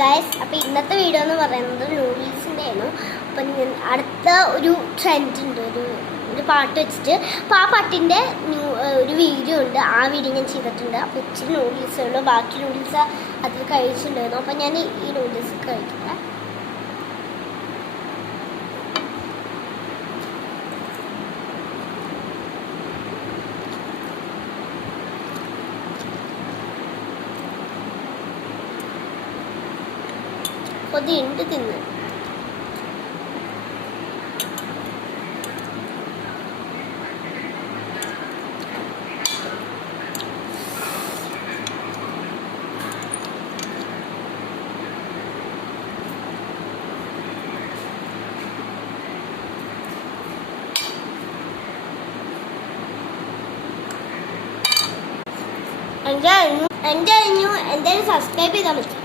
Guys, അപ്പോൾ ഇന്നത്തെ video എന്ന് പറയുന്നത് നൂഡിൽസിൻ്റെ ആണ്. അപ്പം അടുത്ത ഒരു ട്രെൻഡ് ഉണ്ട്, ഒരു പാട്ട് വെച്ചിട്ട്. അപ്പോൾ ആ പാട്ടിൻ്റെ ഒരു വീഡിയോ ഉണ്ട്, ആ വീഡിയോ ഞാൻ ചെയ്തിട്ടുണ്ട്. അപ്പോൾ ഇച്ചിരി നൂഡിൽസേ ഉള്ളൂ, ബാക്കി നൂഡിൽസ് അതിൽ കഴിച്ചിട്ടുണ്ടായിരുന്നു. അപ്പോൾ ഞാൻ ഈ നൂഡിൽസ് കഴിക്കട്ടെ. കൊതിയുണ്ട് തിന്ന്. എന്തായാലും സബ്സ്ക്രൈബ് ചെയ്താൽ മതി.